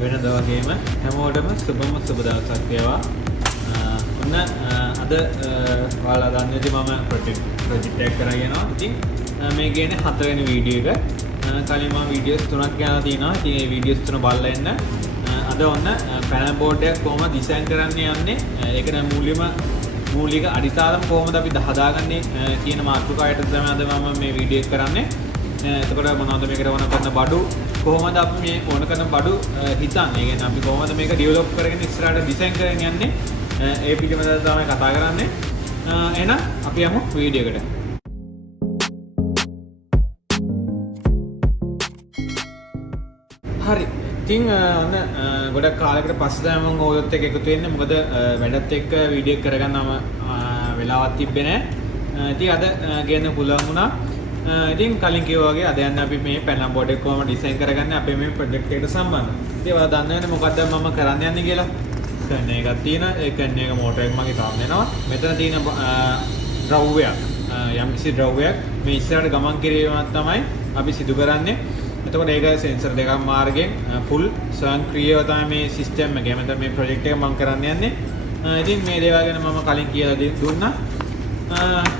වෙනද වගේම හැමෝටම සුබ දවසක් වේවා. ඔන්න අද ඔයාලා දන්නේ නැති මම ප්‍රොජෙක්ට් එකක් කරගෙන යනවා. ඉතින් මේ කියන්නේ 4 වෙනි වීඩියෝ එක. කලින් මම වීඩියෝස් 3ක් ගන්න තියෙනවා. ඉතින් මේ වීඩියෝස් 3 බලලා එන්න. අද ඔන්න පැනල් බෝඩ් එකක් කොහොමද ඩිසයින් කරන්න යන්නේ. ඒක නම් මූලික අඩිතාලම කොහොමද අපි හදාගන්නේ කියන මාතෘකාවට තමයි අද මම මේ වීඩියෝ එක කරන්නේ. එතකොට මොනවද මේකට ඕන කරන බඩු කොහොමද අපි මේ ඕන කරන බඩු හිතන්නේ. ඒ කියන්නේ අපි කොහොමද මේක ඩෙවලොප් කරගෙන ඉස්සරහට ඩිසයින් කරගෙන යන්නේ. ඒ පිළිබඳව තමයි කතා කරන්නේ. එහෙනම් අපි යමු වීඩියෝ එකට. හරි. ඉතින් ඔන්න ගොඩක් කාලයකට පස්සේ තමයි මම ඔයත් එක්ක එකතු වෙන්නේ. මොකද වැඩත් එක්ක වීඩියෝ එක කරගන්නම වෙලාවක් තිබ්බේ නැහැ. ඉතින් අද ගේන්න පුළුවන් වුණා. ඉතින් කලින් කිව්වා වගේ අද යන්නේ අපි මේ පැනල් බෝඩ් එක කොහොමද ඩිසයින් කරගන්නේ අපේ මේ ප්‍රොජෙක්ට් එකට සම්බන්ධව. ඉතින් ඔයාලා දන්නවනේ මොකක්ද මම කරන්න යන්නේ කියලා. කන්න එකක් තියෙන. ඒ කන්න එක මෝටර් එක මගේ තාම දෙනවා. මෙතන තියෙන ද්‍රව්‍යයක් යම්කිසි ද්‍රව්‍යයක් මේ ඉස්සරහට ගමන් කිරීමක් තමයි අපි සිදු කරන්නේ. එතකොට ඒක සෙන්සර් දෙකක් මාර්ගයෙන් ෆුල් ස්වයංක්‍රීයව තමයි මේ සිස්ටම් එක. එහෙම නැත්නම් මේ ප්‍රොජෙක්ට් එක මම කරන්න යන්නේ. ඉතින් මේ දේවල් ගැන මම කලින් කියලා දුන්නා.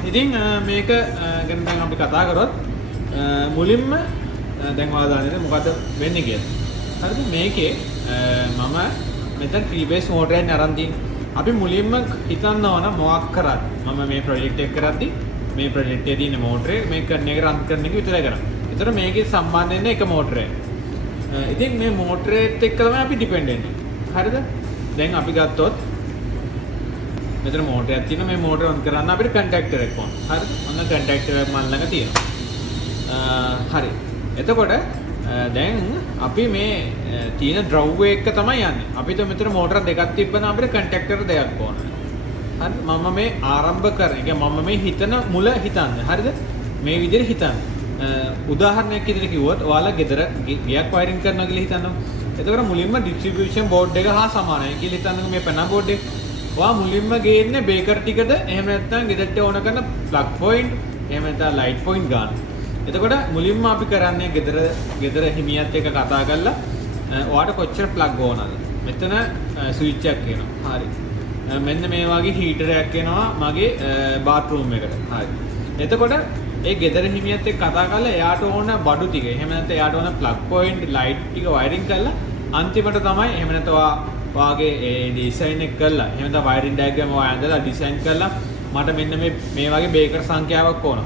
ඉතින් මේක ගැන දැන් අපි කතා කරොත් මුලින්ම දැන් ඔයාලා දන්නේ මොකද්ද වෙන්නේ කියලා. හරිද? මේකේ මම මෙතන 3 බේස් මෝටර් එකක් අරන් තියෙනවා. අපි මුලින්ම හිතන්න ඕන මොකක් කරත් මම මේ ප්‍රොජෙක්ට් එක කරද්දි මේ ප්‍රොජෙක්ට් එකේ තියෙන මෝටරේ මේ කරන එක රන් කරන එක විතරයි කරන්නේ. ඒතර මේකේ සම්බන්ධ වෙන්නේ එක මෝටරයක්. ඉතින් මේ මෝටරේත් එක්ක තමයි අපි ඩිපෙන්ඩ් වෙන්නේ. හරිද? දැන් අපි ගත්තොත් මෙතන මෝටරයක් තියෙනවා. මේ මෝටර ඔන් කරන්න අපිට කන්ටැක්ටර් එකක් ඕන. හරිද? ඔන්න කන්ටැක්ටර් එකක් මන් ළඟ තියෙනවා. හරි. එතකොට දැන් අපි මේ තියෙන ද්‍රව්‍ය එක තමයි යන්නේ. අපිට මෙතන මෝටර දෙකක් තිබ්බනම් අපිට කන්ටැක්ටර් දෙකක් ඕන. හරි? මම මේ ආරම්භ කරන එක මම මේ හිතන මුල හිතන්නේ. හරිද? මේ විදිහට හිතන්නේ. උදාහරණයක් විදිහට කිව්වොත් ඔයාලා ගෙදර ගියක් වයරින් කරනවා කියලා හිතනවා. එතකොට මුලින්ම ඩිස්ට්‍රිබියුෂන් බෝඩ් එක හා සමානයි කියලා හිතන්නකෝ මේ පැනල් බෝඩ් එක. ඔයා මුලින්ම ගේන්නේ බේකර් ටිකද එහෙම නැත්නම් ගෙදරට ඕන කරන ප්ලග් පොයින්ට් එහෙම නැත්නම් ලයිට් පොයින්ට් ගන්න. එතකොට මුලින්ම අපි කරන්නේ ගෙදර හිමියත් එක්ක කතා කරලා ඔයාට කොච්චර ප්ලග් ඕනද? මෙතන ස්විච් එකක් එනවා. හරි. මෙන්න මේ වගේ හීටරයක් එනවා මගේ බාත් รู ම් එකට. හරි. එතකොට ඒ ගෙදර හිමියත් එක්ක කතා කරලා එයාට ඕන බඩු ටික එහෙම නැත්නම් එයාට ඕන ප්ලග් පොයින්ට් ලයිට් ටික වයරින් කරලා අන්තිමට තමයි එහෙම නැත්නම් ඔයාගේ ඒ ඩිසයින් එක කරලා එහෙම නැත්නම් වයරින් ඩයග්‍රෑම් ඔයා ඇඳලා ඩිසයින් කරලා මට මෙන්න මේ වගේ බේකර් සංඛ්‍යාවක් ඕන.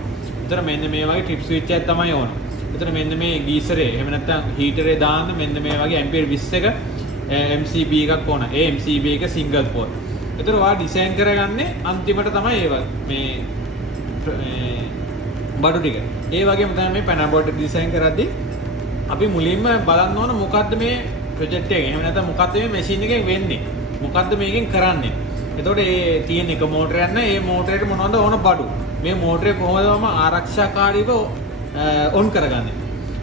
එතන මෙන්න මේ වගේ ට්‍රිප් ස්විච් එකක් තමයි ඕන. එතන මෙන්න මේ ගීසරේ එහෙම නැත්නම් හීටරේ දාන්න මෙන්න මේ වගේ ඇම්පියර් 20ක MCB එකක් ඕන. ඒ MCB එක සිංගල් පෝට්. එතන ඔයා ඩිසයින් කරගන්නේ අන්තිමට තමයි මේ බඩු ටික. ඒ වගේම තමයි මේ පැනල් බෝඩ් එක ඩිසයින් කරද්දී අපි මුලින්ම බලන්න ඕන මොකද්ද මේ ප්‍රොජෙක්ට් එක. එහෙම නැත්නම් මොකද්ද මේ මැෂින් එකෙන් වෙන්නේ? මොකද්ද මේකෙන් කරන්නේ? එතකොට මේ තියෙන එක මෝටරයක් නැහැ. මේ මෝටරේට මොනවද ඕන බඩු? මේ මෝටරේ කොහොමදම ආරක්ෂාකාරීව ඔන් කරගන්නේ?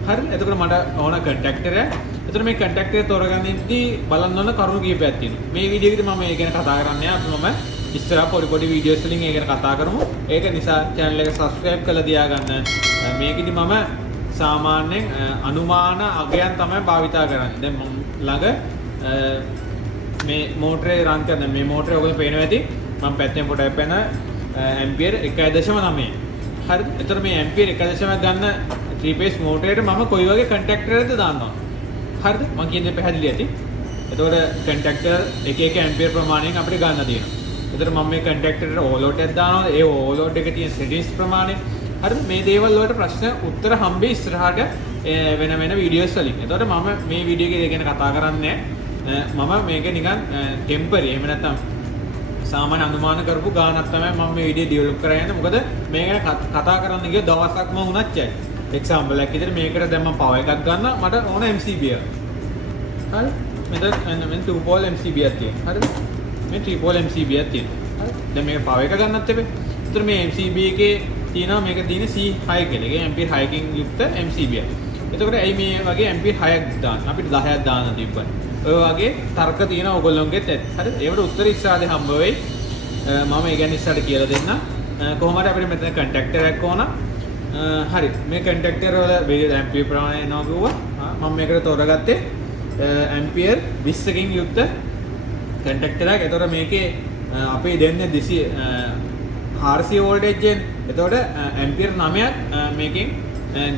හරි. එතකොට මට ඕන කන්ටැක්ටර් එක. එතකොට මේ කන්ටැක්ටර් එක තෝරගන්නදී බලන්න ඕන කරුණු කීපයක් තියෙනවා. මේ වීඩියෝ එකේදී මම මේ ගැන කතා කරන්නේ මම ඉස්සරහ පොඩි වීඩියෝස් වලින් ඒ ගැන කතා කරමු. ඒක නිසා channel එක subscribe කරලා තියාගන්න. මේකෙදි මම සාමාන්‍යයෙන් අනුමාන අගයන් තමයි භාවිතා කරන්නේ. දැන් මම ළඟ මේ මෝටරේ රන් කරන මේ මෝටරේ ඔයගොල්ලෝ පේනවා ඇති. මම පැත්තෙන් පොඩක් පැන ඇම්පියර් 1.9. හරිද? එතකොට මේ ඇම්පියර් 1.9 ගන්න 3 phase මෝටරේට මම කොයි වගේ කන්ටැක්ටර් එකද දාන්නවා. හරිද? මම කියන්නේ පැහැදිලි ඇති. එතකොට කන්ටැක්ටර් එක ඇම්පියර් ප්‍රමාණයෙන් අපිට ගන්න තියෙනවා. එතකොට මම මේ කන්ටැක්ටර් එකට ඕලෝඩ් එකක් දානවා. ඒ ඕලෝඩ් එකේ තියෙන සෙටින්ග්ස් ප්‍රමාණය. හරිද? මේ දේවල් වලට ප්‍රශ්න උත්තර හම්බෙයි ඉස්සරහට වෙන වීඩියෝස් වලින්. එතකොට මම මේ වීඩියෝ එකේ ගැන කතා කරන්නේ මම මේක නිකන් ටෙම්පරරි එහෙම නැත්නම් සාමාන්‍ය අනුමාන කරපු ගානක් තමයි මම මේ වීඩියෝ ඩෙවලොප් කරන්නේ. මොකද මේ ගැන කතා කරන්න ගිය දවසක්ම වුණත් යයි. එක්සැම්පල් එකක් විදිහට මේකට දැන් මම පවර් එකක් ගන්න මට ඕන MCB එක. හරි? මෙතන 2 pole MCB එකක් තියෙනවා. හරිද? මේ 3 pole MCB එකක් තියෙනවා. හරි? දැන් මේක පවර් එක ගන්නත් එපේ. ඒතර මේ MCB එකේ තියෙනවා මේක තියෙන C6 කියලා. ඒ ඇම්පියර් 6කින් යුක්ත MCB එක. එතකොට ඇයි මේ වගේ ඇම්පියර් 6ක් දාන්න? අපිට 10ක් දාන්න තිබ්බනේ. ඔය වගේ තර්ක තියෙන ඕගොල්ලෝගෙත් ඇති. හරිද? ඒවට උත්තර ඉස්සරහදී හම්බ වෙයි. මම ඒ ගැන ඉස්සරහට කියලා දෙන්න. කොහොමද අපිට මෙතන කන්ටැක්ටර් එකක් ඕන. හරි මේ කන්ටැක්ටර් වල වේග ඇම්පියර් ප්‍රමාණය එනවා කිව්වා. මම මේකට තෝරගත්තේ ඇම්පියර් 20කින් යුක්ත කන්ටැක්ටර් එකක්. ඒතකොට මේකේ අපි දෙන්නේ 400 වෝල්ටේජ් එකෙන්. එතකොට ඇම්පියර් 9ක් මේකෙන්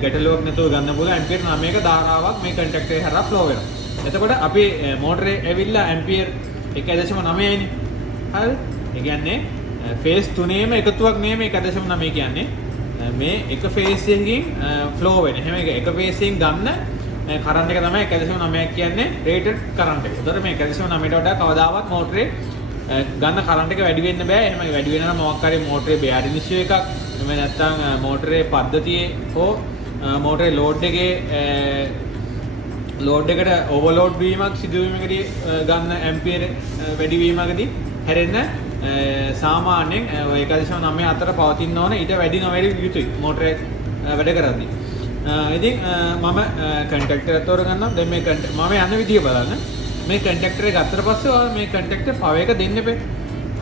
ගැටලුවක් නැතුව ගන්න පුළුවන්. ඇම්පියර් 9ක ධාරාවක් මේ කන්ටැක්ටර් එක හරහා ෆ්ලෝ වෙනවා. එතකොට අපි මෝටරේ ඇවිල්ලා ඇම්පියර් 1.9 නේ. හරි. ඒ කියන්නේ ෆේස් තුනේම එකතුවක් නෙමෙයි 1.9 කියන්නේ. මේ එක ෆේස් එකකින් ෆ්ලෝ වෙන. එහෙම එක ෆේස් එකකින් ගන්න කරන්ට් එක තමයි 1.9ක් කියන්නේ රේටඩ් කරන්ට් එක. ඒතකොට මේ 1.9ට වඩා කවදාවත් මෝටරේ ගන්න කරන්ට් එක වැඩි වෙන්න බෑ. එහෙම වැඩි වෙනවා නම් මොකක් හරි මෝටරේ බෑරින් ඉෂුව එකක්. එහෙම නැත්නම් මෝටරේ පද්ධතියේ හෝ මෝටරේ ලෝඩ් එකේ ලෝඩ් එකට ඕවර්ලෝඩ් වීමක් සිදුවීමකදී ගන්න ඇම්පියර් වැඩි වීමකදී හැරෙන්න සාමාන්‍යයෙන් ඔය 1.9 අතර පවතින්න ඕන. ඊට වැඩි නොවැඩි යුතුයි මෝටරේ වැඩ කරද්දී. ඉතින් මම කන්ටැක්ටර් එක තෝරගන්නම්. දැන් මේ මම යන විදිය බලන්න. මේ කන්ටැක්ටර් එක ගත්තට පස්සේ ඔයාලා මේ කන්ටැක්ටර් පවර් එක දෙන්න එපේ.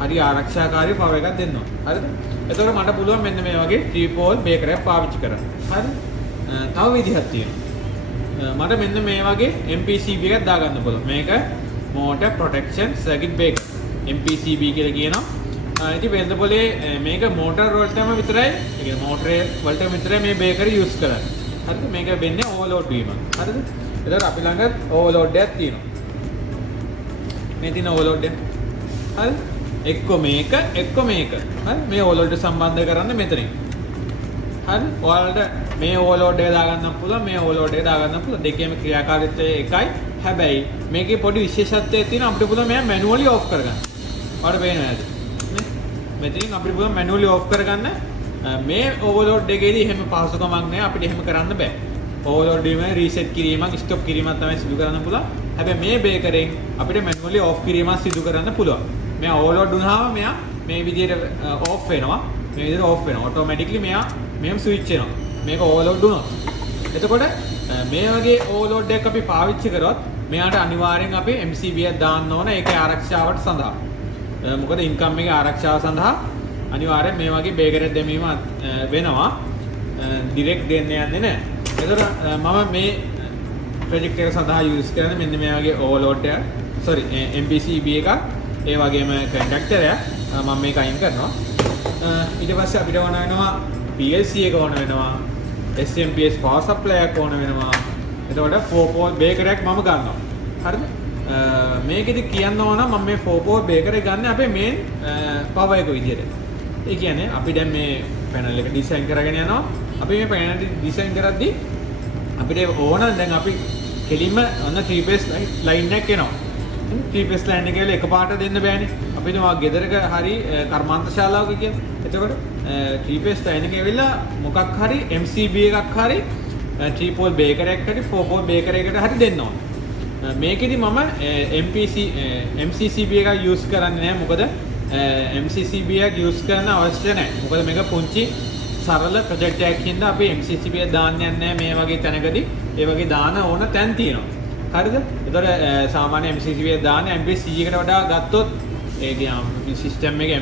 හරි ආරක්ෂාකාරී පවර් එකක් දෙන්න ඕන. හරිද? එතකොට මට පුළුවන් මෙන්න මේ වගේ 3 pole breaker එකක් පාවිච්චි කරන්න. හරි? තව විදිහක් තියෙනවා. මට මෙන්න මේ වගේ MPCB එකක් දාගන්න පුළුවන්. මේක motor protection circuit breaker. MPCB කියලා කියනවා. ඉතින් වෙනද පොලේ මේක motor වලටම විතරයි, ඒ කියන්නේ motor වලට විතරයි මේ breaker use කරන්නේ. හරිද? මේක වෙන්නේ overload වීමක්. හරිද? එතකොට අපි ළඟ overload එකක් තියෙනවා. මේ තියෙන overload එක. හරි? එක්ක මේක. හරි? මේ overload එක සම්බන්ධ කරන්න මෙතනින්. හරි? ඔයාලට මේ overload එක දාගන්න පුළුවන්, මේ overload එක දාගන්න පුළුවන්. දෙකේම ක්‍රියාකාරීත්වය එකයි. හැබැයි මේකේ පොඩි විශේෂත්වයක් තියෙනවා. අපිට පුළුවන් මෙයා manually off කරගන්න. ඔයාලට පේනවා නේද? නේ? මෙතනින් අපිට පුළුවන් manually off කරගන්න. මේ overload එකේදී එහෙම පහසුකමක් නැහැ. අපිට එහෙම කරන්න බෑ. overload වීම reset කිරීමක්, stop කිරීමක් තමයි සිදු කරන්න පුළුවන්. හැබැයි මේ breakerෙන් අපිට manually off කිරීමක් සිදු කරන්න පුළුවන්. මෙයා overload වුණාම මෙයා මේ විදිහට off වෙනවා. මේ විදිහට off වෙනවා. automatically මෙයා මෙහෙම switch වෙනවා. මේක overload වුණොත්. එතකොට මේ වගේ overload එකක් අපි පාවිච්චි කරොත් මෙයාට අනිවාර්යෙන් අපි MCB එකක් දාන්න ඕන ඒකේ ආරක්ෂාවට සඳහා. මොකද ඉන්කම් එකේ ආරක්ෂාව සඳහා අනිවාර්යෙන් මේ වගේ breaker එකක් දැමීම වෙනවා. ඩිරෙක්ට් දෙන්න යන්නේ නැහැ. එතකොට මම මේ ප්‍රොජෙක්ට් එක සඳහා යූස් කරන්නේ මෙන්න මේ වගේ overload එක. sorry MPCB එකක්. ඒ වගේම කන්ඩක්ටර් එක මම මේක අයින් කරනවා. ඊට පස්සේ අපිට ඕන වෙනවා PLC එක ඕන වෙනවා. SMPS power supply එකක් ඕන වෙනවා. එතකොට 4 pole breaker එකක් මම ගන්නවා. හරිද? මේකෙදි කියන්න ඕන මම මේ 4 pole breaker එක ගන්න අපේ main power එක විදියට. ඒ කියන්නේ අපි දැන් මේ panel එක design කරගෙන යනවා. අපි මේ panel එක design කරද්දී අපිට ඕන දැන් අපි කෙලින්ම ඔන්න 3 phase line එකක් එනවා. 3 phase line එක කියලා එකපාරට දෙන්න බෑනේ. අපි හිතමු ගෙදරක හරි කර්මාන්ත ශාලාවක කියන්නේ. එතකොට 3 phase line එක ඇවිල්ලා මොකක් හරි MCB එකක් හරි 3 pole breaker එකක් හරි 4 pole breaker එකකට හරි දෙන්න ඕන. මේකෙදි මම MCCB එකක් use කරන්නේ නැහැ. මොකද MCCB එකක් use කරන්න අවශ්‍ය නැහැ. මොකද මේක පුංචි සරල ප්‍රොජෙක්ට් එකක් හින්දා අපි MCCB එක දාන්න යන්නේ නැහැ මේ වගේ තැනකදී. ඒ වගේ දාන ඕන තැන් තියෙනවා. හරිද? ඒතකොට සාමාන්‍ය MCCB එක දාන්න MPC එකට වඩා ගත්තොත් ඒ කියන්නේ සිස්ටම් එකේ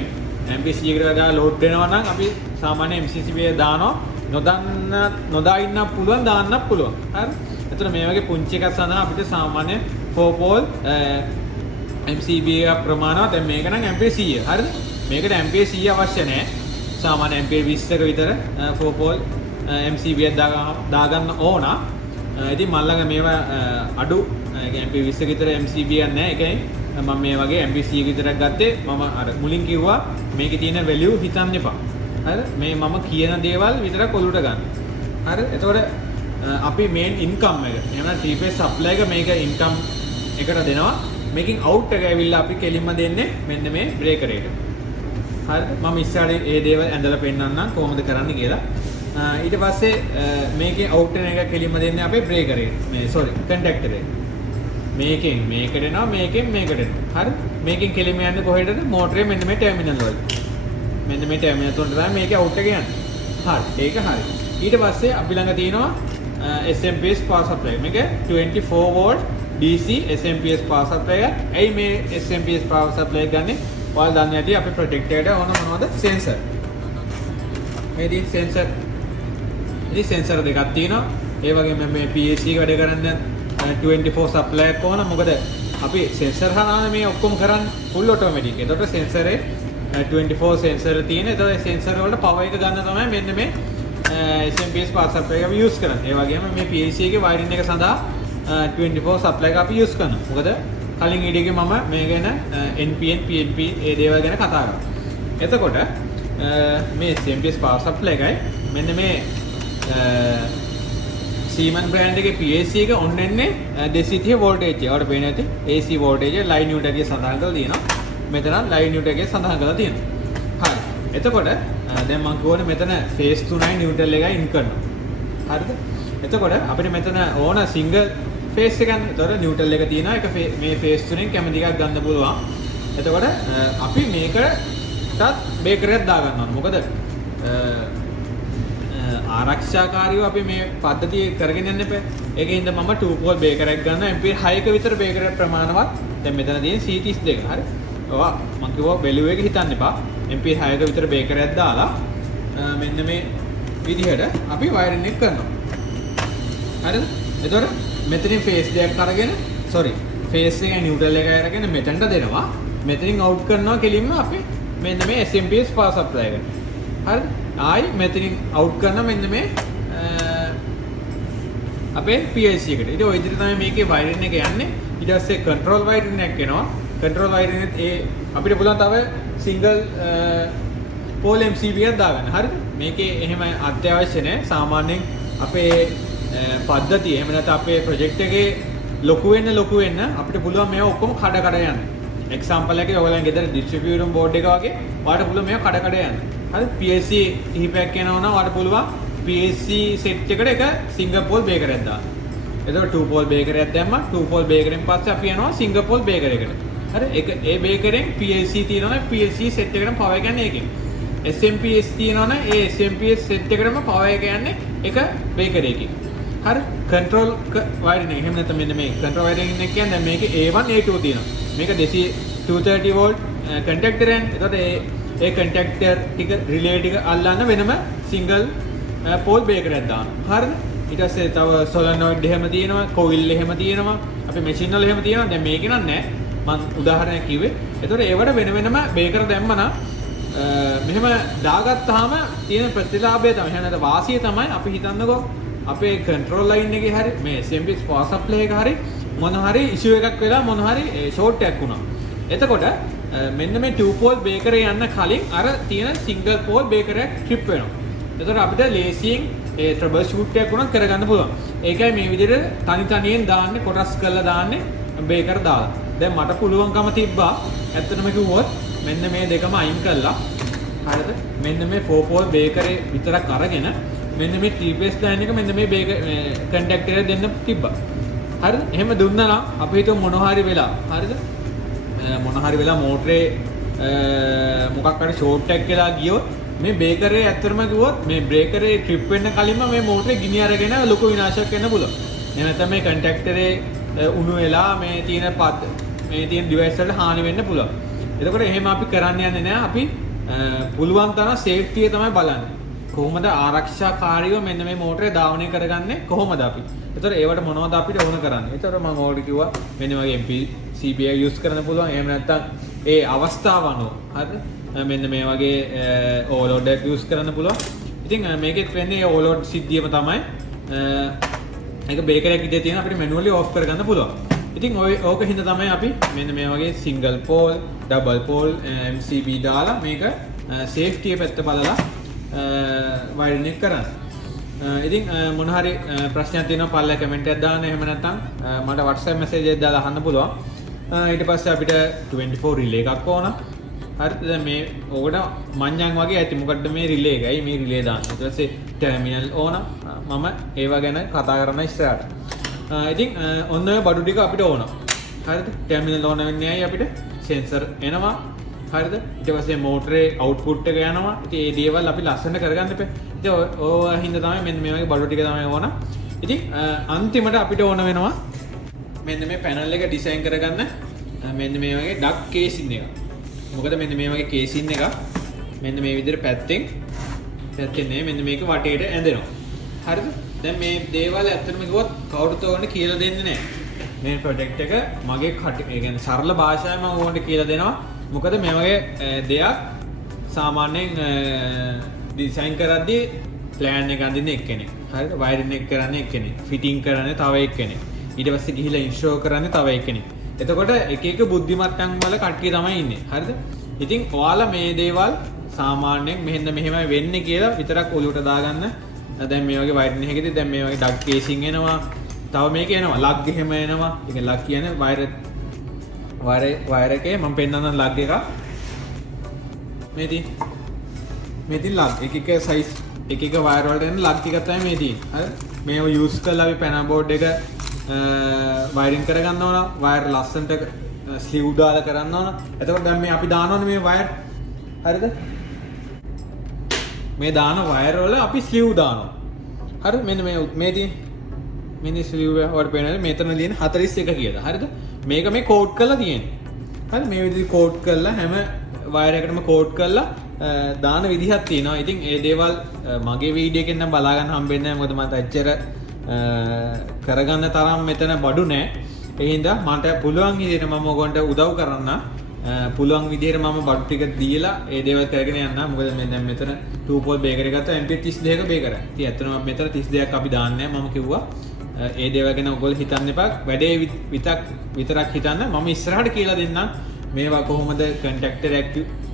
MPC එකට වඩා ලෝඩ් වෙනවා නම් අපි සාමාන්‍ය MCCB එක දානවා. නොදා ඉන්න පුළුවන් දාන්නත් පුළුවන්. හරි? එතකොට මේ වගේ පුංචි එකක් සඳහා අපිට සාමාන්‍ය 4 pole MCB එක ප්‍රමාණවත්. දැන් මේක නම් ampere 100. හරිද? මේකට ampere 100 අවශ්‍ය නැහැ. සාමාන්‍ය ampere 20ක විතර 4 pole MCB එක දාගන්න ඕන. ඉතින් මම ළඟ මේවා අඩු ampere 20ක විතර MCB එකක් නැහැ. ඒකයි මම මේ වගේ ampere 100ක විතරක් ගත්තේ. මම අර මුලින් කිව්වා මේකේ තියෙන value හිතන්න එපා. හරිද? මේ මම කියන දේවල් විතරක් ඔලුවට ගන්න. හරිද? එතකොට අපි main income එක එහෙනම් 3 phase supply එක මේක income එකට දෙනවා. මේකෙන් out එක ඇවිල්ලා අපි කෙලින්ම දෙන්නේ මෙන්න මේ breaker එකට. හරිද? මම ඉස්සරහට මේ දේවල් ඇඳලා පෙන්නන්නම් කොහොමද කරන්නේ කියලා. ඊට පස්සේ මේකේ out වෙන එක කෙලින්ම දෙන්නේ අපේ breaker එකට. මේ sorry conductor එකට. මේකෙන් මේකට එනවා මේකෙන් මේකට එනවා. හරිද? මේකෙන් කෙලින්ම යන්නේ කොහෙටද? මෝටරේ මෙන්න මේ terminal වලට. මෙන්න මේ terminal තුනට තමයි මේකේ out එක යන්නේ. හරි. ඒක හරි. ඊට පස්සේ අපි ළඟ තියෙනවා SMPS power supply. මේක 24 volt DC SMPS power supply එක. ඇයි මේ SMPS power supply එක ගන්නෙ? ඔයාලා දන්නේ නැති අපේ ප්‍රොජෙක්ට් එකට ඕන මොනවද? sensor. මේදී sensor. ඉතින් sensor දෙකක් තියෙනවා. ඒ වගේම මේ PLC එක වැඩ කරන්න 24 සප්ලයි එකක් ඕන. මොකද අපි සෙන්සර් හරහා මේ ඔක්කොම කරන්නේ ෆුල් ඔටෝමැටික්. ඒතකොට සෙන්සරේ 24 සෙන්සර් තියෙන. ඒතකොට සෙන්සර් වලට පවර් එක ගන්න තමයි මෙන්න මේ SMPS power supply එක අපි යූස් කරන්නේ. ඒ වගේම මේ PLC එකේ වයරින් එක සඳහා 24 සප්ලයි එක අපි යූස් කරනවා. මොකද කලින් වීඩියෝ එකේ මම මේ ගැන NPN PNP ඒ දේවල් ගැන කතා කරා. එතකොට මේ SMPS power supply එකයි මෙන්න මේ Siemens brand එකේ PLC එක ඔන්න එන්නේ 230 voltage එක. ඔයාලට පේන්නේ නැති AC voltage එක line neutral එකේ සඳහන් කරලා තියෙනවා. මෙතන line neutral එකේ සඳහන් කරලා තියෙනවා. හරි. එතකොට දැන් මම කියවනේ මෙතන phase 3යි neutral එකයි in කරනවා. හරිද? එතකොට අපිට මෙතන ඕන single phase එක ගන්න. එතකොට neutral එක තියෙනවා. ඒක මේ phase 3ෙන් කැමති එකක් ගන්න පුළුවන්. එතකොට අපි මේකටත් breaker එකක් දා ගන්න ඕන. මොකද ආරක්ෂාකාරීව අපි මේ පද්ධතිය කරගෙන යන්න එපා. ඒකෙන්ද මම 2 pole breaker එකක් ගන්නවා. ampere 6ක විතර breaker ප්‍රමාණවත්. දැන් මෙතන තියෙන C32. හරි. ඔවා මම කිව්වා value එක හිතන්න එපා. ampere 6ක විතර breaker එකක් දාලා මෙන්න මේ විදිහට අපි wiring එක කරනවා. හරිද? එතකොට මෙතනින් phase දෙකක් අරගෙන phase එකයි neutral එකයි අරගෙන මෙතනට දෙනවා. මෙතනින් out කරනවා කෙලින්ම අපි මෙන්න මේ SMPS power supply එකට. හරිද? ආයි මෙතනින් out කරන මෙන්න මේ අපේ PLC එකට. ඊට ඔය විදිහට තමයි මේකේ wiring එක යන්නේ. ඊට පස්සේ control wiring එකක් එනවා. control wiring එකත් අපිට පුළුවන් තව single pole MCB එකක් දාගන්න. හරිද? මේකේ එහෙම අත්‍යවශ්‍ය නැහැ. සාමාන්‍යයෙන් අපේ පද්ධතිය එහෙම නැත්නම් අපේ project එකේ ලොකු වෙන්න අපිට පුළුවන් මේවා ඔක්කොම කඩ යන්න. example එකේ ඔයගොල්ලන් ගෙදර distribution board එක වගේ ඔයාලට පුළුවන් මේවා කඩ යන්න. හරි PLC කිහිපයක් යනවා නම් ඔයාලට පුළුවන් PLC set එකට එක single pole breaker එකක් දාන්න. එතකොට 2 pole breaker එකක් දැම්මා 2 pole breaker එකෙන් පස්සේ අපි යනවා single pole breaker එකට. හරි ඒ breaker එකෙන් PLC තියෙනවා නම් PLC set එකටම power එක යන්නේ ඒකෙන්. SMPS තියෙනවා නම් ඒ SMPS set එකටම power එක යන්නේ එක breaker එකකින්. හරි control wiring එක. එහෙම නැත්නම් මෙන්න මේ control wiring එක කියන්නේ මේකේ A1 A2 තියෙනවා. මේක 230 volt contactor එක. එතකොට ඒ contactor ටික relay ටික අල්ලන්න වෙනම single pole breaker එකක් දානවා. හරිද? ඊට පස්සේ තව solenoid එහෙම තියෙනවා, coil එහෙම තියෙනවා, අපි machine වල එහෙම තියෙනවා. දැන් මේක නෑ. මම උදාහරණයක් කිව්වේ. එතකොට ඒවට වෙනම breaker දැම්මම මෙහෙම දාගත්තාම තියෙන ප්‍රතිලාභය තමයි. එහෙනම් නැත්නම් වාසිය තමයි අපි හිතන්නකෝ අපේ control line එකේ හරි මේ SMPS power supply එක හරි මොන හරි issue එකක් වෙලා මොන හරි short එකක් වුණා. එතකොට මෙන්න මේ 2 pole breaker එක යන්න කලින් අර තියෙන single pole breaker එක trip වෙනවා. එතකොට අපිට ලේසියෙන් ඒ trouble shoot එකක් උනත් කරගන්න පුළුවන්. ඒකයි මේ විදිහට තනියෙන් දාන්නේ කොටස් කරලා දාන්නේ breaker දාලා. දැන් මට පුළුවන්කම තිබ්බා ඇත්තටම කිව්වොත් මෙන්න මේ දෙකම අයින් කළා. හරිද? මෙන්න මේ 4 pole breaker එක විතරක් අරගෙන මෙන්න මේ TPS line එක මෙන්න මේ breaker contactor එක දෙන්න තිබ්බා. හරිද? එහෙම දුන්නා නම් අපි හිතමු මොන හරි වෙලා. හරිද? මොන හරි වෙලා මෝටරේ මොකක් හරි ෂෝට් එකක් වෙලා ගියොත් මේ බ්‍රේකර් එක ඇත්තටම කිව්වොත් මේ බ්‍රේකර් එක ට්‍රිප් වෙන්න කලින්ම මේ මෝටරේ ගිනි අරගෙන ලොකු විනාශයක් වෙන්න පුළුවන්. එහෙම නැත්නම් මේ කන්ටැක්ටරේ උණු වෙලා මේ තියෙන ඩිවයිස් වලට හානි වෙන්න පුළුවන්. එතකොට එහෙම අපි කරන්න යන්නේ නැහැ. අපි පුළුවන් තරම් සේෆ්ටි එක තමයි බලන්නේ. කොහොමද ආරක්ෂාකාරීව මෙන්න මේ මෝටරේ ධාවනය කරගන්නේ කොහොමද අපි? එතකොට ඒවට මොනවද අපිට ඕන කරන්නේ? එතකොට මම ඕල්රෙඩි කිව්වා මෙන්න වගේ MPCB එක යූස් කරන්න පුළුවන්. එහෙම නැත්නම් ඒ අවස්ථාව අනුව හරිද? මෙන්න මේ වගේ ඕවර්ලෝඩ් එකක් යූස් කරන්න පුළුවන්. ඉතින් මේකෙත් වෙන්නේ ඕවර්ලෝඩ් සිද්ධියම තමයි. ඒක බ්‍රේකර් එකක් ඉඳලා තියෙන අපිට මැනුවලි ඕෆ් කරගන්න පුළුවන්. ඉතින් ඕක හින්දා තමයි අපි මෙන්න මේ වගේ single Paul, double Paul MCB දාලා මේක සේෆ්ටි එක පැත්ත බලලා වයරින් එක කරන්නේ. ඉතින් මොන හරි ප්‍රශ්නයක් තියෙනවා පල්ලෙහා කමෙන්ට් එකක් දාන්න. එහෙම නැත්නම් මට WhatsApp message එකක් දාලා අහන්න පුළුවන්. ඊට පස්සේ අපිට 24 රිලේ එකක් ඕන. හරිද? දැන් මේ ඕකට මඤ්ඤං වගේ ඇති. මොකද්ද මේ රිලේ එකයි මේ රිලේ දාන්න. ඊට පස්සේ ටර්මිනල් ඕන. මම ඒවා ගැන කතා කරන්න ඉස්සරහට. ඉතින් ඔන්න ඔය බඩු ටික අපිට ඕන. හරිද? ටර්මිනල් ඕන වෙන්නේ ඇයි අපිට? සෙන්සර් එනවා. හරිද? ඊට පස්සේ මෝටරේ අවුට්පුට් එක යනවා. ඉතින් මේ දේවල් අපි ලස්සනට කරගන්න එපා. ඉතින් ඕවා හින්දා තමයි මෙන්න මේ වගේ බඩු ටික තමයි ඕන. ඉතින් අන්තිමට අපිට ඕන වෙනවා මෙන්න මේ පැනල් එක ඩිසයින් කරගන්න මෙන්න මේ වගේ ඩක් කේසින් එක. මොකද මෙන්න මේ වගේ කේසින් එක මෙන්න මේ විදිහට පැත්තෙන් මෙන්න මේක වටේට ඇඳෙනවා. හරිද? දැන් මේ දේවල් ඇත්තටම කිව්වොත් කවුරුත් ඕනේ කියලා දෙන්නේ නැහැ. මේ ප්‍රොජෙක්ට් එක මගේ ඒ කියන්නේ සරල භාෂාවෙන් මම ඕගොල්ලන්ට කියලා දෙනවා. මොකද මේ වගේ දෙයක් සාමාන්‍යයෙන් ඩිසයින් කරද්දී ප්ලෑන් එක අඳින්න එක්කෙනෙක්. හරිද? වයරින් එක කරන්නේ එක්කෙනෙක්. ෆිටින් කරන්නේ තව එක්කෙනෙක්. ඊට පස්සේ ගිහිල්ලා ඉන්ෂුර් කරන්නේ තව එක්කෙනෙක්. එතකොට එක එක බුද්ධිමත්තන් වල කට්ටිය තමයි ඉන්නේ. හරිද? ඉතින් ඔයාලා මේ දේවල් සාමාන්‍යයෙන් මෙහෙමයි වෙන්නේ කියලා විතරක් ඔලුවට දාගන්න. දැන් මේ වගේ වයරින් එකකදී දැන් මේ වගේ ඩග් කේසින් එනවා. තව මේක එනවා ලග් එහෙම එනවා. ඒක ලග් කියන්නේ වයර් එකේ මම පෙන්නන්නම් ලග් එක. මේ තියෙන ලග් එක සයිස් එක වයර් වලට එන ලග් ටිකක් තමයි මේ තියෙන්නේ. හරිද? මේව යූස් කරලා අපි පැනල් බෝඩ් එක වයරින් කරගන්න ඕන. වයර් ලස්සනට ස්ලිව් දාලා කරන්න ඕන. එතකොට දැන් මේ අපි දානවනේ මේ වයර්. හරිද? මේ දාන වයර් වල අපි ස්ලිව් දානවා. හරි? මෙන්න මේ තියෙන මෙන්න ස්ලිව් වලට පේනවා මෙතන තියෙන 41 කියලා. හරිද? මේක මේ කෝඩ් කරලා තියෙන්නේ. හරි? මේ විදිහට කෝඩ් කරලා හැම වයර් එකකටම කෝඩ් කරලා දාන විදිහක් තියෙනවා. ඉතින් ඒ දේවල් මගේ වීඩියෝ එකෙන් නම් බලා ගන්න හම්බෙන්නේ නැහැ. මොකද මට ඇච්චර කරගන්න තරම් මෙතන බඩු නැහැ. ඒ හින්දා මට පුළුවන් විදිහට මම ඔයගොන්ට උදව් කරන්න. පුළුවන් විදිහට මම බඩු ටික දීලා ඒ දේවල් කරගෙන යන්න. මොකද මේ දැන් මෙතන 2 pole බේකර් එක ගත්තා MP 32ක බේකර්. ඉතින් ඇත්තටම මෙතන 32ක් අපි දාන්නේ නැහැ. මම කිව්වා ඒ දේවල් ගැන ඔයගොල්ලෝ හිතන්න එපා. වැඩේ විතරක් හිතන්න. මම ඉස්සරහට කියලා දෙන්නම්. මේවා කොහොමද කන්ටැක්ටර් එක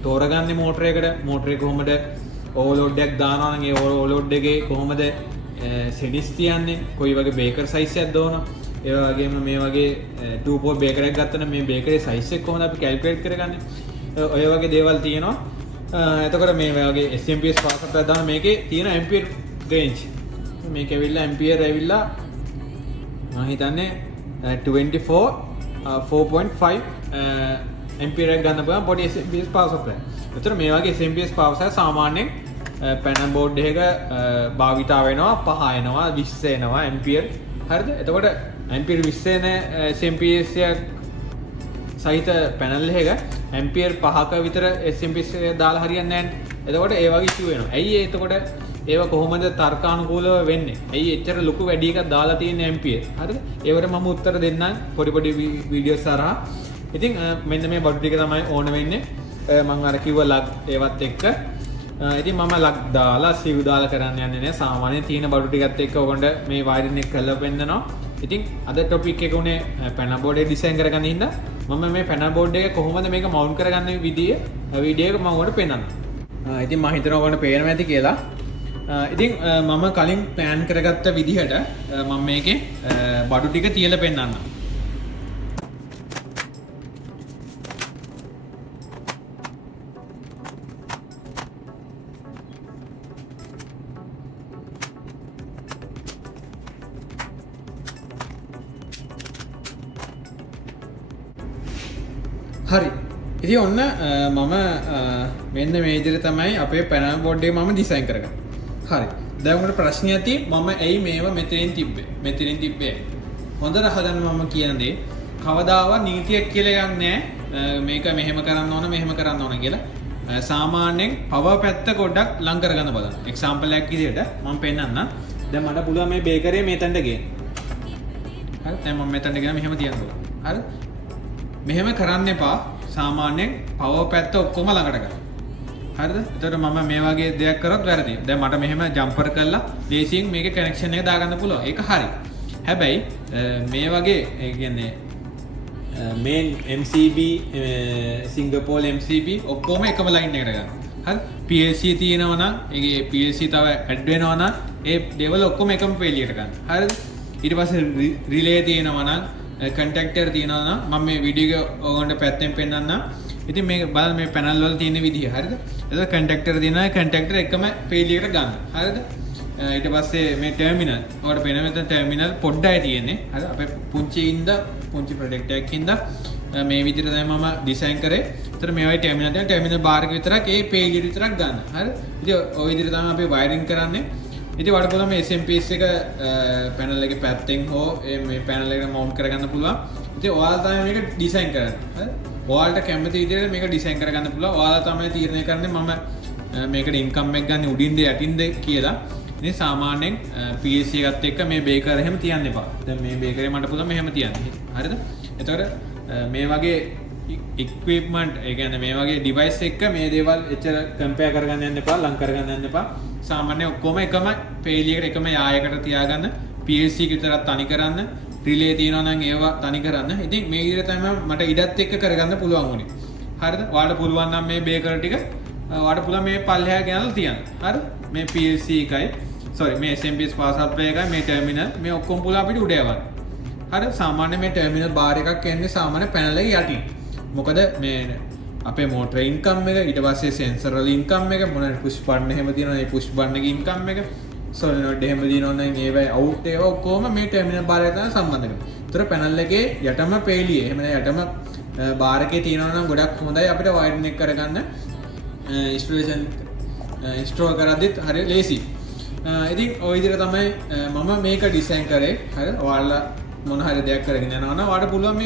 තෝරගන්නේ මෝටරයකට. මෝටරේ කොහොමද ඕවර්ලෝඩ් එකක් දානවා නම් ඒ ඕවර්ලෝඩ් එකේ කොහොමද සෙඩිස් තියන්නේ. කොයි වගේ බේකර් සයිස් එකක්ද ඕන. ඒ වගේම මේ වගේ 2 pole බේකර් එකක් ගත්තා නම් මේ බේකරේ සයිස් එක කොහොමද අපි කැල්කියුලේට් කරගන්නේ. ඔය වගේ දේවල් තියෙනවා. එතකොට මේ වගේ SMPS පාස් එකක් දාන මේකේ තියෙන ඇම්පියර් රේන්ජ්. මේක ඇවිල්ලා ඇම්පියර් ඇවිල්ලා මම හිතන්නේ 4.5 ඇම්පියර් එක ගන්න පුළුවන් පොඩි SMPS පාස් එකක්. එතකොට මේ වගේ SMPS පාස් එක සාමාන්‍යයෙන් පැනල් බෝඩ් එකක භාවිතා වෙනවා 5 එනවා 20 එනවා ඇම්පියර්. හරිද? එතකොට ඇම්පියර් 20 එන SMPS එක සහිත පැනල් එකක ඇම්පියර් 5ක විතර SMPS දාලා හරියන්නේ නැහැ. එතකොට ඒ වගේ ඉෂුව වෙනවා. ඇයි ඒ එතකොට ඒව කොහොමද තර්කානුකූලව වෙන්නේ? ඇයි එච්චර ලොකු වැඩි එකක් දාලා තියෙන්නේ ඇම්පියර්? හරිද? ඒවට මම උත්තර දෙන්නම් පොඩි වීඩියෝස් හරහා. ඉතින් මෙන්න මේ බඩු ටික තමයි ඕන වෙන්නේ. මම අර කිව්ව ලග් ඒවත් එක්ක. ඉතින් මම ලග් දාලා සිව් දාලා කරන්න යන්නේ නැහැ. සාමාන්‍යයෙන් තියෙන බඩු ටිකත් එක්ක ඔයගොල්ලන්ට මේ වයරින් එක කරලා පෙන්නනවා. ඉතින් අද टॉपिक එක උනේ පැනල් බෝඩ් එක ඩිසයින් කරගන්න හින්දා මම මේ පැනල් බෝඩ් එක කොහොමද මේක මවුන්ට් කරගන්න විදිය වීඩියෝ එක මම ඔයාලට පෙන්නන්නම්. ඉතින් මම හිතනවා ඔයගොල්ලන්ට පේනවා ඇති කියලා. ඉතින් මම කලින් ප්ලෑන් කරගත්ත විදිහට මම මේකේ බඩු ටික තියලා පෙන්නන්නම්. හරි. ඉතින් ඔන්න මම මෙන්න මේ විදිහට තමයි අපේ පැනල් බෝඩ් එක මම ඩිසයින් කරගන්නේ. හරි. දැන් උඹට ප්‍රශ්නයක් තියෙයි මම ඇයි මේවා මෙතනින් තිබ්බේ. හොඳට අහගන්න මම කියන දේ කවදාවත් නීතියක් කියලා එකක් නැහැ. මේක මෙහෙම කරන්න ඕන මෙහෙම කරන්න ඕන කියලා. සාමාන්‍යයෙන් පවර් පැත්ත පොඩ්ඩක් ලං කරගන්න බලන්න. එක්සැම්පල් එකක් විදිහට මම පෙන්නන්නම්. දැන් මට පුළුවන් මේ බේකරේ මෙතනට ගේන්න. හරි. දැන් මම මෙතනට ගියා මෙහෙම තියන්න ඕන. හරි. මෙහෙම කරන්න එපා. සාමාන්‍යයෙන් පවර් පැත්ත ඔක්කොම ළඟට ගන්න. හරිද? එතකොට මම මේ වගේ දෙයක් කරොත් වැරදි. දැන් මට මෙහෙම ජම්පර් කරලා ලේසියෙන් මේකේ කනෙක්ෂන් එක දාගන්න පුළුවන්. ඒක හරි. හැබැයි මේ වගේ ඒ කියන්නේ මේන් MCB සිංගපෝල් MCB ඔක්කොම එකම ලයින් එකට ගන්න. හරි? PLC තියෙනවා නම් ඒකේ PLC තව ඇඩ් වෙනවා නම් ඒ දේවල් ඔක්කොම එකම පෙළියට ගන්න. හරිද? ඊට පස්සේ රිලේ තියෙනවා නම් කන්ටැක්ටර් තියෙනවා නම් මම මේ වීඩියෝ එක ඔයගොල්ලන්ට පැත්තෙන් පෙන්නන්නම්. ඉතින් මේක බලන්න මේ පැනල් වල තියෙන විදිය හරියද? එතකොට කන්ටැක්ටර් තියෙනවා කන්ටැක්ටර් එකම පෙළියකට ගන්න. හරියද? ඊට පස්සේ මේ ටර්මිනල් ඔයාලට පේන මෙතන ටර්මිනල් පොඩ්ඩයි තියෙන්නේ. හරිද? අපේ පුංචි ප්‍රොජෙක්ට් එකක් හින්දා මේ විදිහට තමයි මම ඩිසයින් කරේ. ඒතර මේ වගේ ටර්මිනල් තියෙන ටර්මිනල් බාර් එක විතරක් ඒ පෙළියට විතරක් ගන්න. හරිද? ඉතින් ওই විදිහට තමයි අපි වයරින් කරන්නේ. ඉතින් වඩ පුළුවන් මේ SMPS එක පැනල් එකේ පැත්තෙන් හෝ මේ පැනල් එකට මවුන්ට් කරගන්න පුළුවන්. ඉතින් ඔයාලා තමයි මේක ඩිසයින් කරන්නේ. හරි? ඔයාලට කැමති විදිහට මේක ඩිසයින් කරගන්න පුළුවන්. ඔයාලා තමයි තීරණය කරන්නේ මම මේකට ඉන්කම් එක ගන්න උඩින්ද යටින්ද කියලා. ඉතින් සාමාන්‍යයෙන් PLC එකත් එක්ක මේ බේකර් එහෙම තියන්න එපා. දැන් මේ බේකරේ මට පුළුවන් මෙහෙම තියන්න. හරිද? එතකොට මේ වගේ equipment ඒ කියන්නේ මේ වගේ device එක මේ දේවල් එච්චර compare කරගන්න යන්න එපා, ලං කරගන්න යන්න එපා. සාමාන්‍ය ඔක්කොම එකම failure එකම යායකට තියාගන්න, PLC එක විතරක් තනි කරන්න, relay තියෙනවා නම් ඒවා තනි කරන්න. ඉතින් මේ විදිහට තමයි මට ඉඩත් එක්ක කරගන්න පුළුවන් වුණේ. හරිද? ඔයාලට පුළුවන් නම් මේ බේකර් ටික ඔයාලට පුළුවන් මේ පල්ලෙහා ගෙනල්ලා තියන්න. හරිද? මේ PLC එකයි sorry මේ SMPS power supply එකයි මේ terminal මේ ඔක්කොම පුළුවන් අපිට උඩ යවන්න. හරිද? සාමාන්‍ය මේ terminal bar එකක් එන්නේ සාමාන්‍ය panel එක යටින්. මොකද මේ අපේ motor income එක ඊට පස්සේ sensor වල income එක මොනවාරි push button එහෙම තියෙනවා මේ push button එකේ income එක solenoid එහෙම දිනනවා නම් ඒවයි out ඒවා ඔක්කොම මේ terminal bar එකට තමයි සම්බන්ධ කරන්නේ. ඒතර panel එකේ යටම පෙළිය එහෙම නැත්නම් යටම bar එකේ තියෙනවා නම් ගොඩක් හොඳයි අපිට wiring එක කරගන්න installation install කරද්දිත් හරිය ලේසි. ඉතින් ওই විදිහට තමයි මම මේක ඩිසයින් කරේ. හරිද? ඔයාලා මොන හරි දෙයක් කරගෙන යනවා නම් ඔයාලට පුළුවන්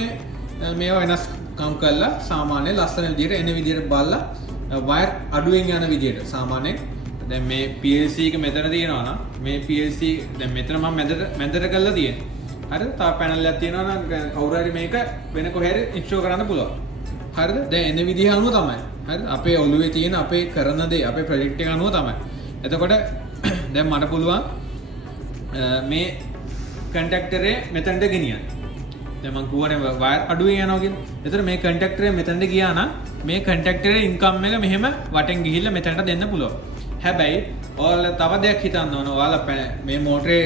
මේවා වෙනස් කම් කරලා සාමාන්‍ය ලස්සන විදිහට එන විදිහට බලලා වයර් අඩුවෙන් යන විදිහට සාමාන්‍යයෙන් දැන් මේ PLC එක මෙතන තියෙනවා නම් මේ PLC දැන් මෙතන මම මැදට කරලා තියෙන්නේ. හරිද? තව පැනල් එකක් තියෙනවා නම් කවුරු හරි මේක වෙන කොහේ හරි ඉන්ස්ටෝල් කරන්න පුළුවන්. හරිද? දැන් එන විදිහ අනුව තමයි. හරිද? අපේ ඔළුවේ තියෙන අපේ කරන දේ අපේ ප්‍රොජෙක්ට් එක අනුව තමයි. එතකොට දැන් මට පුළුවන් මේ කන්ටැක්ටරේ මෙතනට ගෙනියන්න. දැන් මම කියවනේ වයර් අඩුවෙන් යනවා කියලා. ඒතර මේ කන්ටැක්ටරේ මෙතනට ගියා නම් මේ කන්ටැක්ටරේ ඉන්කම් එක මෙහෙම වටෙන් ගිහිල්ලා මෙතනට දෙන්න පුළුවන්. හැබැයි ඔයාලා තව දෙයක් හිතන්න ඕන. ඔයාලා මේ මෝටරේ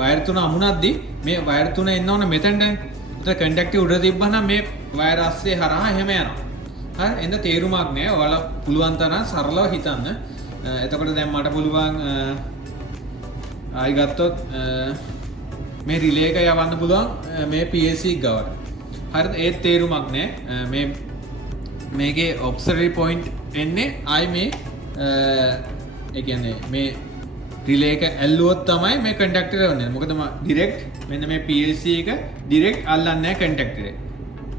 වයර් තුන අමුණද්දි මේ වයර් තුන එන්න ඕන මෙතනට. ඒතර කන්ටැක්ටරේ උඩ තිබ්බනම් මේ වයර් ASCII හරහා එහෙම යනවා. හරි? එන්න තේරුමක් නෑ. ඔයාලා පුළුවන් තරම් සරලව හිතන්න. එතකොට දැන් මට පුළුවන් ආයි ගත්තොත් මේ රිලේ එක යවන්න පුළුවන් මේ PLC ගාවට. හරිද? ඒත් තේරුමක් නෑ. මේකේ ඔක්සිලරි පොයින්ට් එන්නේ ආයි මේ ඒ කියන්නේ මේ රිලේ එක ඇල්ලුවොත් තමයි මේ කන්ටැක්ටර් එක වෙන්නේ. මොකද මම ඩිරෙක්ට් මෙන්න මේ PLC එක ඩිරෙක්ට් අල්ලන්නේ නැහැ කන්ටැක්ටරේ.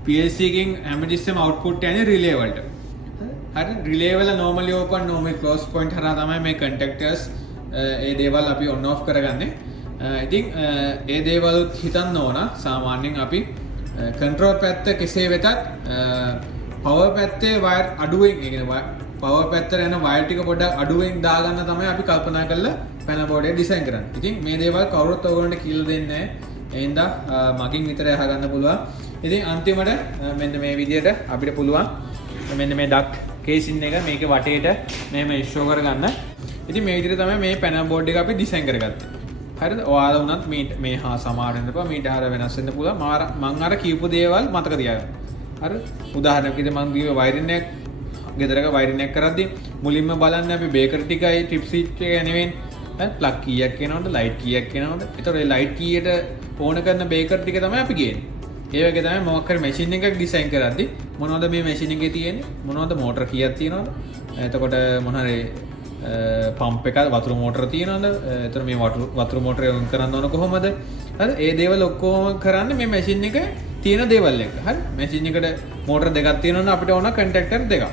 PLC එකෙන් හැමතිස්සෙම අවුට්පුට් යන්නේ රිලේ වලට. හරි? රිලේ වල normally open normally close point හරහා තමයි මේ කන්ටැක්ටර්ස් ඒ දේවල් අපි on off කරගන්නේ. ඉතින් ඒ දේවල් හිතන්න ඕන සාමාන්‍යයෙන් අපි කන්ට්‍රෝල් පැත්ත කෙසේ වෙතත් පවර් පැත්තේ වයර් අඩුවෙන් ඒ කියන්නේ පවර් පැත්තට යන වයර් ටික පොඩ්ඩක් අඩුවෙන් දාගන්න තමයි අපි කල්පනා කරලා පැනල් බෝඩ් එක ඩිසයින් කරන්නේ. ඉතින් මේ දේවල් කවුරුත් ඔයගොල්ලන්ට කියලා දෙන්නේ නැහැ. ඒ හින්දා මගින් විතරයි අහගන්න පුළුවන්. ඉතින් අන්තිමට මෙන්න මේ විදිහට අපිට පුළුවන් මෙන්න මේ ඩක්ට් කේසින් එක මේකේ වටේට මෙහෙම ඉන්ස්ටෝල් කරගන්න. ඉතින් මේ විදිහට තමයි මේ පැනල් බෝඩ් එක අපි ඩිසයින් කරගත්තේ. හරිද? ඔයාලා වුණත් මේ හා සමාන වෙන්න පුළුවන්. මීට හර වෙනස් වෙන්න පුළුවන්. මම අර කියපු දේවල් මතක තියාගන්න. හරිද? උදාහරණයක් විදිහට මම කිව්වේ වයරින් එක ගෙදරක වයරින් එක කරද්දී මුලින්ම බලන්න අපි බේකර් ටිකයි ට්‍රිප් ස්විච් එක නෙවෙයි. ප්ලග් කීයක් එනවද? ලයිට් කීයක් එනවද? ඒතකොට ඒ ලයිට් කීයට ඕන කරන බේකර් ටික තමයි අපි ගේන්නේ. ඒ වගේ තමයි මොකක් හරි මැෂින් එකක් ඩිසයින් කරද්දී මොනවද මේ මැෂින් එකේ තියෙන්නේ? මොනවද මෝටර කීයක් තියෙනවද? එතකොට මොන හරි පම්ප් එක වතුර මෝටර තියෙනවද? එතකොට මේ වතුර මෝටරය ඔන් කරන්න ඕන කොහොමද? හරි? ඒ දේවල් ඔක්කොම කරන්නේ මේ මැෂින් එක තියෙන දේවල් එක. හරි? මැෂින් එකට මෝටර දෙකක් තියෙනවනම් අපිට ඕන කන්ටැක්ටර් දෙකක්.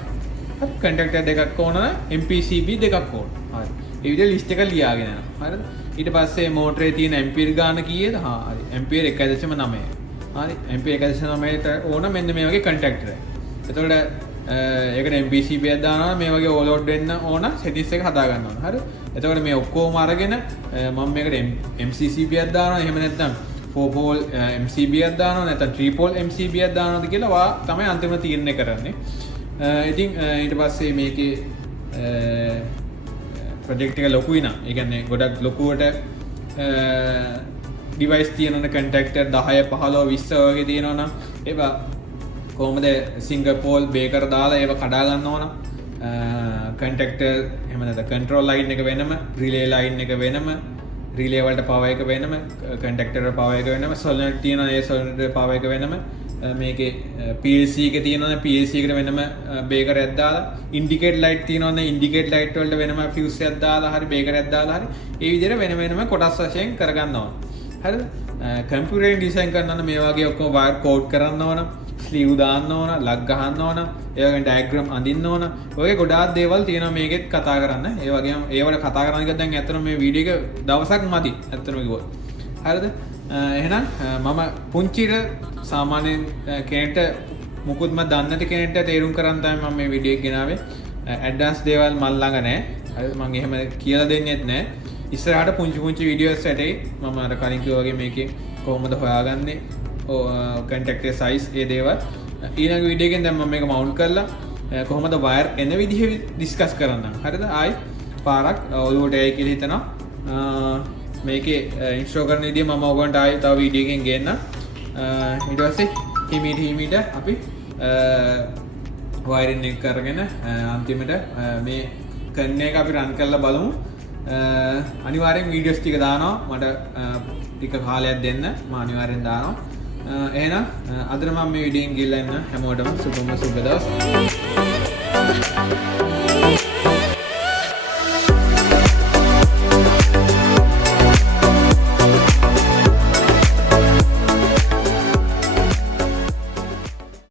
හරි? කන්ටැක්ටර් දෙකක් ඕන MPCB දෙකක් ඕන. හරි. ඒ විදිහට ලිස්ට් එක ලියාගෙන යනවා. හරිද? ඊට පස්සේ මෝටරේ තියෙන ඇම්පියර් ගාන කීයද? හරි. ඇම්පියර් 1.9. හරි. ඇම්පියර් 1.9ට ඕන මෙන්න මේ වගේ කන්ටැක්ටර් එක. එතකොට ඒකට MPCB එකක් දානවා මේ වගේ ඕලෝඩ් වෙන්න ඕන සෙටිස් එක හදා ගන්න ඕන. හරි. එතකොට මේ ඔක්කොම අරගෙන මම මේකට MCCB එකක් දානවා. එහෙම නැත්නම් 4 pole MCB එකක් දානවා. නැත්නම් 3 pole MCB එකක් දානවාද කියලා වා තමයි අන්තිම තීරණය කරන්නේ. ඉතින් ඊට පස්සේ මේකේ ප්‍රොජෙක්ට් එක ලොකුයි නා. ඒ කියන්නේ ගොඩක් ලොකුවට ඩිවයිස් තියෙනවනේ කන්ටැක්ටර් 10 15 20 වගේ තියෙනවා නම් ඒවා කොහොමද සිංගල් පෝල් බේකර් දාලා ඒව කඩා ගන්න ඕන. කන්ටැක්ටර් එහෙම නැත්නම් කන්ට්‍රෝල් ලයින් එක වෙනම, රිලේ ලයින් එක වෙනම, රිලේ වලට පවර් එක වෙනම, කන්ටැක්ටර් පවර් එක වෙනම, සොලිනොයිඩ් තියෙනවා ඒ සොලිනොයිඩ් පවර් එක වෙනම. මේකේ PLC එක තියෙනවනේ PLC එකට වෙනම බේකර් එකක් දාලා, ඉන්ඩිකේටර් ලයිට් තියෙනවනේ ඉන්ඩිකේටර් ලයිට් වලට වෙනම ෆියුස් එකක් දාලා හරි බේකර් එකක් දාලා හරි ඒ විදිහට වෙන වෙනම කොටස් වශයෙන් කරගන්න ඕන. හරිද? කම්පියුටරෙන් ඩිසයින් කරනවා නම් මේ වගේ ඔක්කොම වයර් කෝඩ් කරන්න ඕන. ස්ලීව් දාන්න ඕන, ලග් ගහන්න ඕන, ඒ වගේම ඩයග්‍රෑම් අඳින්න ඕන. ඔයගේ ගොඩාක් දේවල් තියෙනවා මේකෙත් කතා කරන්න. ඒ වගේම ඒවට කතා කරන්න එක දැන් ඇත්තටම මේ වීඩියෝ එක දවසක් මදි ඇත්තටම කිව්වොත්. හරිද? එහෙනම් මම පුංචිට සාමාන්‍යයෙන් කෙනෙක්ට මුකුත්ම දන්නේ නැති කෙනෙක්ට තේරුම් කරන් තමයි මම මේ වීඩියෝ එක ගෙනාවේ. ඇඩ්වාන්ස් දේවල් මල් ළඟ නැහැ. හරිද? මම එහෙම කියලා දෙන්නෙත් නැහැ. ඉස්සරහට පුංචි වීඩියෝස් ඇටේ මම අර කලින් කිව්වා වගේ මේකේ කොහොමද හොයාගන්නේ කන්ටැක්ට් සයිස් ඒ දේවල් ඊළඟ වීඩියෝ එකෙන් දැන් මම මේක මවුන්ට් කරලා කොහොමද වයර් එන විදිහ ඩිස්කස් කරන්නම්. හරිද? ආයි පාරක් ඔලුවට එයි කියලා හිතනවා. මේකේ ඉන්ස්ටෝල් කරන විදිහ මම ඔයගොල්ලන්ට ආයි තව වීඩියෝ එකකින් ගේන්නම්. ඊට පස්සේ හිමීට අපි වයරින් එක කරගෙන අන්තිමට මේ කන්න එක අපි රන් කරලා බලමු. අනිවාර්යෙන් වීඩියෝස් ටික දානවා මට ටික කාලයක් දෙන්න මම අනිවාර්යෙන් දානවා. එහෙනම් අද මම මේ වීඩියෝ එකෙන් ගිහලා ඉන්න හැමෝටම සුබ දවස්.